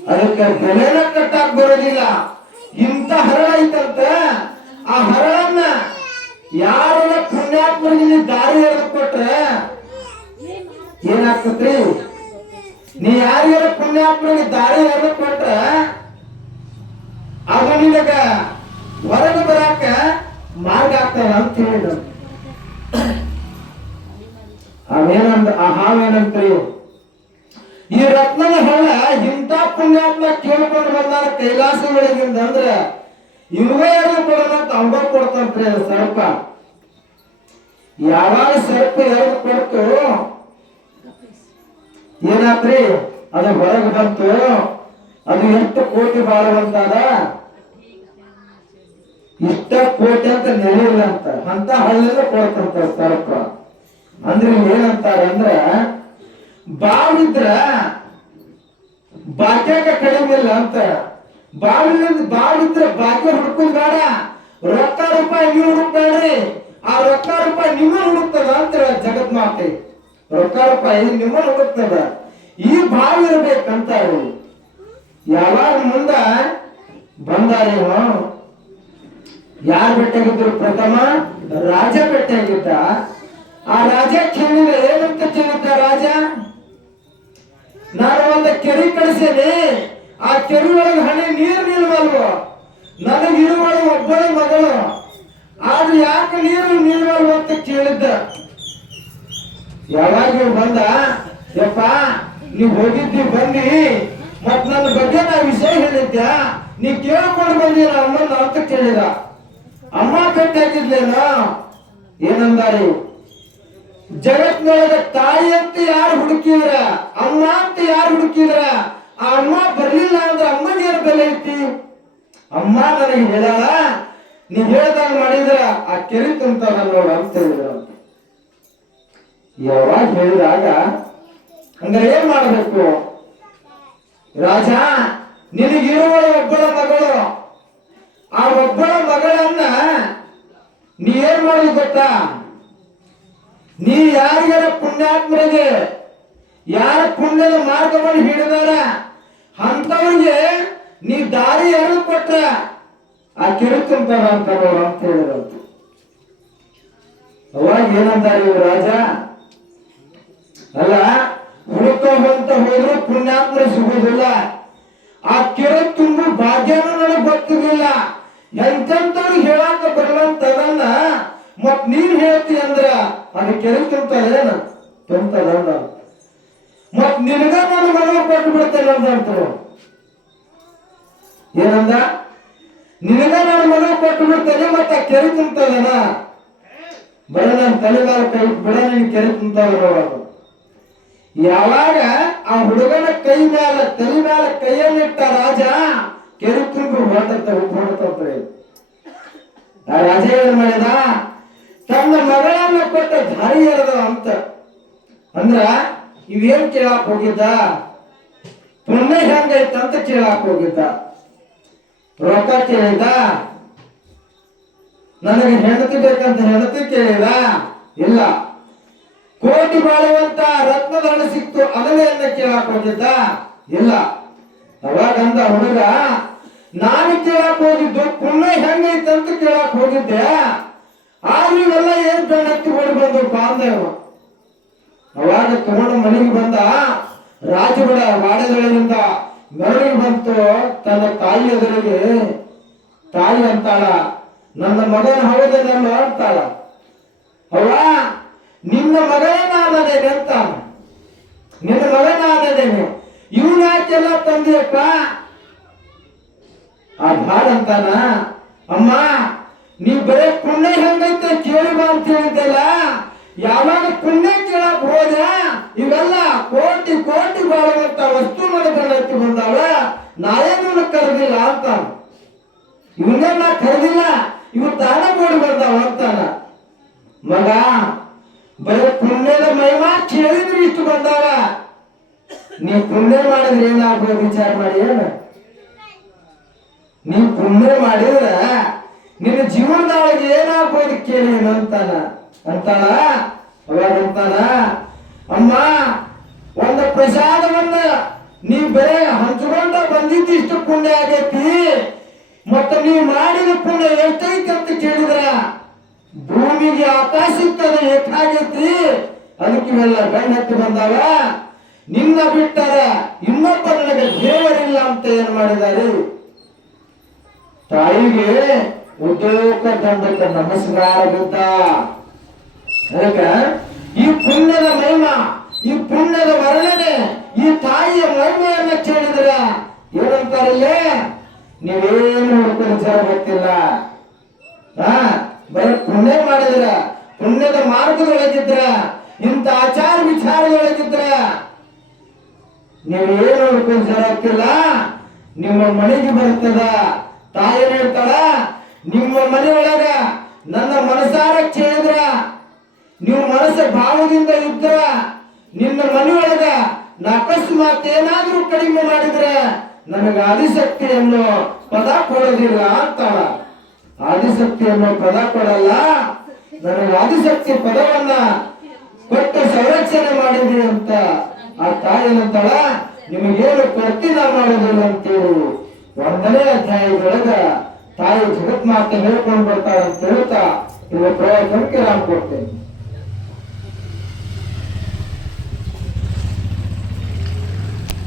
ಅದಕ್ಕೆ ಬೆಲೆನ ಕಟ್ಟಾಕ್ ಬರೋದಿಲ್ಲ. ಇಂತ ಹರಳ ಐತಂತ ಆ ಹರಳನ್ನ ಯಾರೆಲ್ಲ ಪುಣ್ಯಾತ್ಮರಿಗೆ ದಾರಿ ಕೊಟ್ರ ಕೊಟ್ರೆ? ಏನಾಗ್ತತ್ರಿ? ನೀ ಯಾರ್ಯಾರ ಪುಣ್ಯಾತ್ಮರಿಗೆ ದಾರಿ ಎಳೆದ್ ಕೊಟ್ರೆ? ಅದು ನಿನಗ ಹೊರಗೆ ಬರಾಕ ಮಾರ್ಗ ಆಗ್ತಾವ ಅಂತ ಹೇಳಿದ್ರು. ಅವೇನಂದ ಆ ಹಾವೇನಂತ್ರಿ ಈ ರತ್ನದ ಹೊಳ ಇಂಥ ಪುಣ್ಯಾತ್ಮ ಕೇಳ್ಕೊಂಡು ಬಂದಾರ ಕೈಲಾಸ ಒಳಗಿಂದ ಅಂದ್ರ ಇವೇ ಯಾರು ಕೊಡೋಣ ತಂಬ ಕೊಡ್ತಂತ್ರಿ ಅದು ಸರ್ಪ. ಯಾವಾಗ ಸರ್ಪ ಎರಡು ಕೊಡ್ತು ಏನಾತ್ರಿ ಅದು ಹೊರಗೆ ಬಂತು, ಅದು ಎಷ್ಟು ಕೋಟಿ ಬಾಳುವಂತದ ಇಷ್ಟ ಕೋಟಿ ಅಂತ ನೆಲೆಯಿಲ್ಲ ಅಂತ. ಅಂತ ಹಳ್ಳಿನ ಕೊಡ್ತಂತ ಸರ್ಪ ಅಂದ್ರೆ ಏನಂತಾರ ಅಂದ್ರ, ಬಾವಿದ್ರ ಬಾಕ್ಯಾಕ ಕಡಿಮೆ ಇಲ್ಲ ಅಂತ. ಬಾವಿ ಬಾವಿದ್ರ ಬಾಕ್ಯ ಹುಡ್ಕೊಂಡ್ ಬೇಡ. ರೊಕ್ಕ ರೂಪಾಯಿ ನೀವು ಹುಡುಕ್ಬೇಡ್ರಿ ಆ ರೊಕ್ಕ ರೂಪಾಯಿ ನಿಮ್ಮ ಹುಡುಕ್ತದ ಅಂತ ಜಗತ್ ಮಾತೆ. ರೊಕ್ಕ ರೂಪಾಯಿ ನಿಮ್ಮ ಹುಡುಕ್ತದ. ಈ ಬಾವಿ ಇರ್ಬೇಕಂತ ಯಾವಾಗ ಮುಂದ ಬಂದಾರೇನೋ ಯಾರು ಭೇಟಿಯಾಗಿದ್ರು ಪ್ರಥಮ, ರಾಜ ಭೇಟಿಯಾಗಿದ್ದ ಆ ರಾಜ ಕೇಳಿದ ಏನಂತ ಕೇಳಿದ್ದ ರಾಜ? ನಾನು ಒಂದು ಕೆರೆ ಕಳಿಸೇನೆ. ಆ ಕೆರೆ ಒಳಗೆ ಹಣೆ ನೀರು ನಿಲ್ವಲ್ವ ನನಗೆ ಇರುವಳ ಒಬ್ಬಳ ಮಗಳು. ಆದ್ರೆ ಯಾಕೆ ನೀರು ನಿಲ್ವಲ್ವ ಅಂತ ಕೇಳಿದ್ದ. ಯಾವಾಗ ಬಂದ? ಯಪ್ಪ, ನೀವು ಹೋಗಿದ್ದಿ ಬನ್ನಿ. ಮತ್ ನನ್ನ ಬಗ್ಗೆ ನಾ ವಿಷಯ ಹೇಳಿದ್ದ ನೀ ಕೇಳ್ಕೊಂಡು ಬಂದಿರ ಅಮ್ಮನ ಅಂತ ಕೇಳಿದ. ಅಮ್ಮ ಕಟ್ಟಾಕಿದ್ಲೇನ ಏನಂದಾರು? ಜಗತ್ನೊಳಗ ತಾಯಿ ಅಂತ ಯಾರು ಹುಡುಕಿದ್ರ ಅಮ್ಮ ಅಂತ ಯಾರು ಹುಡುಕಿದ್ರ, ಆ ಅಮ್ಮ ಬರ್ಲಿಲ್ಲ ಅಂದ್ರೆ ಅಮ್ಮನ ಏನು ಬೆಲೆ ಐತಿ? ಅಮ್ಮ ನನಗೆ ಹೇಳಲ್ಲ. ನೀ ಹೇಳ್ದಂಗ ಮಾಡಿದ್ರ ಆ ಕೆರೆ ತುಂಬ್ತಾರ ನೋಡ ಅಂತ ಹೇಳಿದ್ರ. ಯಾವಾಗ ಹೇಳಿದಾಗ ಅಂದ್ರೆ ಏನ್ ಮಾಡಬೇಕು? ರಾಜ, ನಿನಗಿರುವ ಒಬ್ಬಳ ಮಗಳು ಆ ಒಬ್ಬಳ ಮಗಳನ್ನ ನೀ ಏನ್ ಮಾಡೋದು ಗೊತ್ತಾ? ನೀ ಯಾರಿಗಾರ ಪುಣ್ಯಾತ್ಮರಿಗೆ ಯಾರ ಪುಣ್ಯದ ಮಾರ್ಗವನ್ನು ಹಿಡಿದಾರ? ಅಂತವರಿಗೆ ನೀ ದಾರಿ ಎರಡು ಕೊಟ್ಟ ಆ ಕಿರುಕುಂತಾರ ಅಂತ ನೋಡು ಅಂತ ಹೇಳಿದಂತ ಅವಾಗ ಏನಂತಾರೆ ಇವ್ರು ರಾಜ? ಅಲ್ಲ ಹುಡುಕೊಂತ ಹೋದ್ರು ಪುಣ್ಯಾತ್ಮ ಸಿಗುವುದಿಲ್ಲ. ಆ ಕಿರು ತುಂಬ ಭಾಗ್ಯನೂ ನನಗೆ ಗೊತ್ತಿರ್ಲಿಲ್ಲ. ಎಂತೆಂತವ್ರಿಗೆ ಹೇಳಾಕ ಬರಲಂತದನ್ನ ಮತ್ ನೀನ್ ಹೇಳ್ತಿ ಅಂದ್ರ ಅದು ಕೆರೆ ತುಂಬ್ತದೇನ ತುಂಬ್ತದಲ್ಲ ಮತ್ ನಿನಗ ನನ್ನ ಮಗ ಕೊಟ್ಟು ಬಿಡ್ತೇನೆ ಅಂತ ಏನಂದ? ನಿನಗ ನನ್ನ ಮಗ ಕೊಟ್ಟು ಬಿಡ್ತೇನೆ ಮತ್ತ ಕೆರೆ ತುಂಬ್ತದನ ಬರ ನನ್ನ ತಲೆ ಮೇಲೆ ಕೈ ಬಿಡ ನಿನ್ ಕೆರೆ ತುಂಬ್ತಾವ ಯಾವಾಗ ಆ ಹುಡುಗನ ಕೈ ಮ್ಯಾಲ ತಲೆ ಮ್ಯಾಲ ಕೈಯನ್ನಿಟ್ಟ ರಾಜ ಕೆರೆ ತುಂಬಿ ಹೊರಟ ಹೊರಟಂತ್ರಿ ಆ ರಾಜ ಏನ್ ಮಾಡಿದ ತನ್ನ ಮಗಳನ್ನ ಕೊಟ್ಟ ದಾರಿ ಹೇಳದ ಅಂತ. ಅಂದ್ರ, ಇವೇನ್ ಕೇಳಾಕ್ ಹೋಗಿದ್ದ? ಪುಣ್ಯ ಹೆಂಗೈತ ಅಂತ ಕೇಳಾಕ್ ಹೋಗಿದ್ದ. ರೊಕ್ಕ ಕೇಳಿದ? ನನಗೆ ಹೆಂಡತಿ ಬೇಕಂತ ಹೆಂಡತಿ ಕೇಳಿದ? ಇಲ್ಲ. ಕೋಟಿ ಬಾಳುವಂತ ರತ್ನದ ಹಣ ಸಿಕ್ತು, ಅದನ್ನೇ ಕೇಳಾಕ್ ಹೋಗಿದ್ದ? ಇಲ್ಲ. ಅವಾಗಂತ ಹುಡುಗ ನಾನು ಕೇಳಕ್ ಹೋಗಿದ್ದು, ಪುಣ್ಯ ಹೆಂಗೈತೆ ಅಂತ ಕೇಳಕ್ ಹೋಗಿದ್ದೆ. ಆದ್ರೂ ಇವೆಲ್ಲ ಏನ್ ಬೆಣ್ಣತ್ತಿ ಓಡಿ ಬಂದು ಅವಾಗ ತಗೊಂಡು ಮನೆಗೆ ಬಂದ ರಾಜಬಡ ವಾಡಗಳಿಂದ ಮನೆಗೆ ಬಂತು. ತನ್ನ ತಾಯಿ ಎದುರಿಗೆ, ತಾಯಿ ಅಂತಾಳ. ನನ್ನ ಮಗನ ಹೌದನಲ್ಲ ಅಂತಾಳ. ಅವ್ವ, ನಿನ್ನ ಮಗನಾದನೇನೆ ಅಂತ ನಿನ್ನ ಮಗನಾದನೇನೆ. ಇವನ್ ಯಾಕೆಲ್ಲ ತಂದೆಯಪ್ಪ ಆ ಭಾಳ ಅಂತಾನ ಅಮ್ಮ ನೀ ಬರೇ ಪುಣ್ಯ ಹೆಂಗೈತೆ ಕೇಳಿ ಬಾ ಅಂತ ಹೇಳ್ತಲ್ಲ ಯಾವಾಗ ಪುಣ್ಯ ಕೇಳಕ್ ಹೋದ, ಇವೆಲ್ಲ ಕೋಟಿ ಕೋಟಿ ಬಾಳುವಂತ ವಸ್ತು ನನಗೆ ಬಂದಾವ ನಾವೇನು ಕರೆದಿಲ್ಲ ಅಂತ ಇವನ್ನೇ ನಾ ಕರೆದಿಲ್ಲ ಇವು ತಾನ ಮಾಡಿ ಬಂದಾವ ಅಂತಾನ ಮಗ, ಬರೀ ಪುಣ್ಯದ ಮಹಿಮಾ ಕೇಳಿದ್ರೆ ಇಷ್ಟು ಬಂದಾವ ನೀ ಪುಣ್ಯ ಮಾಡಿದ್ರೆ ಏನಾಗ್ಬೋದು ವಿಚಾರ ಮಾಡಿ ಏನ ನೀ ಪುಣ್ಯ ಮಾಡಿದ್ರ ನಿನ್ನ ಜೀವನದೊಳಗೆ ಏನಾಗ್ಬೋದು ಕೇಳಿ ಅಂತಾನ? ಅಂತಾಳ? ಅವಾಗ ಅಂತಾನ ಅಮ್ಮ, ಒಂದು ಪ್ರಸಾದವನ್ನ ನೀ ಬರೇ ಹಂಚ್ಕೊಂಡ ಬಂದಿದ್ದು ಇಷ್ಟು ಪುಣ್ಯ ಆಗೈತಿ. ಮತ್ತೆ ನೀವು ಮಾಡಿದ ಪುಣ್ಯ ಎಷ್ಟೈತಿ ಅಂತ ಕೇಳಿದ್ರ? ಭೂಮಿಗೆ ಆಕಾಶಕ್ಕೆ ಅದು ಎಷ್ಟಾಗೈತಿ ಅದಕ್ಕೆ ಇವೆಲ್ಲ ಹತ್ತಿ ಬಂದಾವ. ನಿನ್ನ ಬಿಟ್ಟರ ಇನ್ನೊಬ್ಬ ನನಗೆ ದೇವರಿಲ್ಲ ಅಂತ ಏನ್ ಮಾಡಿದ್ದಾರೆ? ತಾಯಿಗೆ ಉದ್ಯೋಗ ತಂದಕ್ಕೆ ನಮಸ್ಕಾರ ಬಿದ್ದ ಅದಕ್ಕ ಈ ಪುಣ್ಯದ ಮಹಿಮ, ಈ ಪುಣ್ಯದ ವರ್ಣನೆ ಈ ತಾಯಿಯ ಮಹಿಮೆಯನ್ನ ಕೇಳಿದ್ರೆ ಏನಂತಾರಲ್ಲೇ ನೀವೇನು ಹುಡುಕಲು ವಿಚಾರ ಗೊತ್ತಿಲ್ಲ ಹಾ, ಬರೀ ಪುಣ್ಯ ಮಾಡಿದ್ರ, ಪುಣ್ಯದ ಮಾರ್ಗದೊಳಗಿದ್ರ, ಇಂಥ ಆಚಾರ ವಿಚಾರದೊಳಗಿದ್ರ ನೀವು ಏನು ಹುಡುಕಲು ವಿಚಾರ ಆಗ್ತಿಲ್ಲ? ನಿಮ್ಮ ಮನೆಗೆ ಬರ್ತದ. ತಾಯಿ ಹೇಳ್ತಾಳ, ನಿಮ್ಮ ಮನೆಯೊಳಗ ನನ್ನ ಮನಸಾರ ಕೇಳಿದ್ರ, ನೀವು ಮನಸ್ಸ ಭಾವದಿಂದ ಇದ್ರ, ನಿನ್ನ ಮನೆಯೊಳಗ ನಾ ಅಕಸ್ಮಾತ್ ಏನಾದ್ರೂ ಕಡಿಮೆ ಮಾಡಿದ್ರೆ, ನನಗೆ ಆದಿಶಕ್ತಿ ಅನ್ನೋ ಪದ ಕೊಡೋದಿಲ್ಲ ಅಂತಾಳ. ಆದಿಶಕ್ತಿ ಅನ್ನೋ ಪದ ಕೊಡಲ್ಲ, ನನಗೆ ಆದಿಶಕ್ತಿ ಪದವನ್ನ ಕೊಟ್ಟು ಸಂರಕ್ಷಣೆ ಮಾಡಿದ್ರಿ ಅಂತ ಆ ತಾಯಿ ಏನಂತಾಳ ನಿಮಗೇನು ಕೊಡ್ತಿನ ಮಾಡೋದಿಲ್ಲ ಅಂತೇಳಿ. ಒಂದನೇ ಅಧ್ಯಾಯದೊಳಗ ತಾಯಿ ಜಗತ್ಮಾತೆ ಹೇಳ್ಕೊಂಡು ಬರ್ತಾರೆ ಅಂತ ಹೇಳ್ತಾ ಇವ ಪ್ರಯೋಜನಕ್ಕೆ ನಾನು ಕೊಡ್ತೇನೆ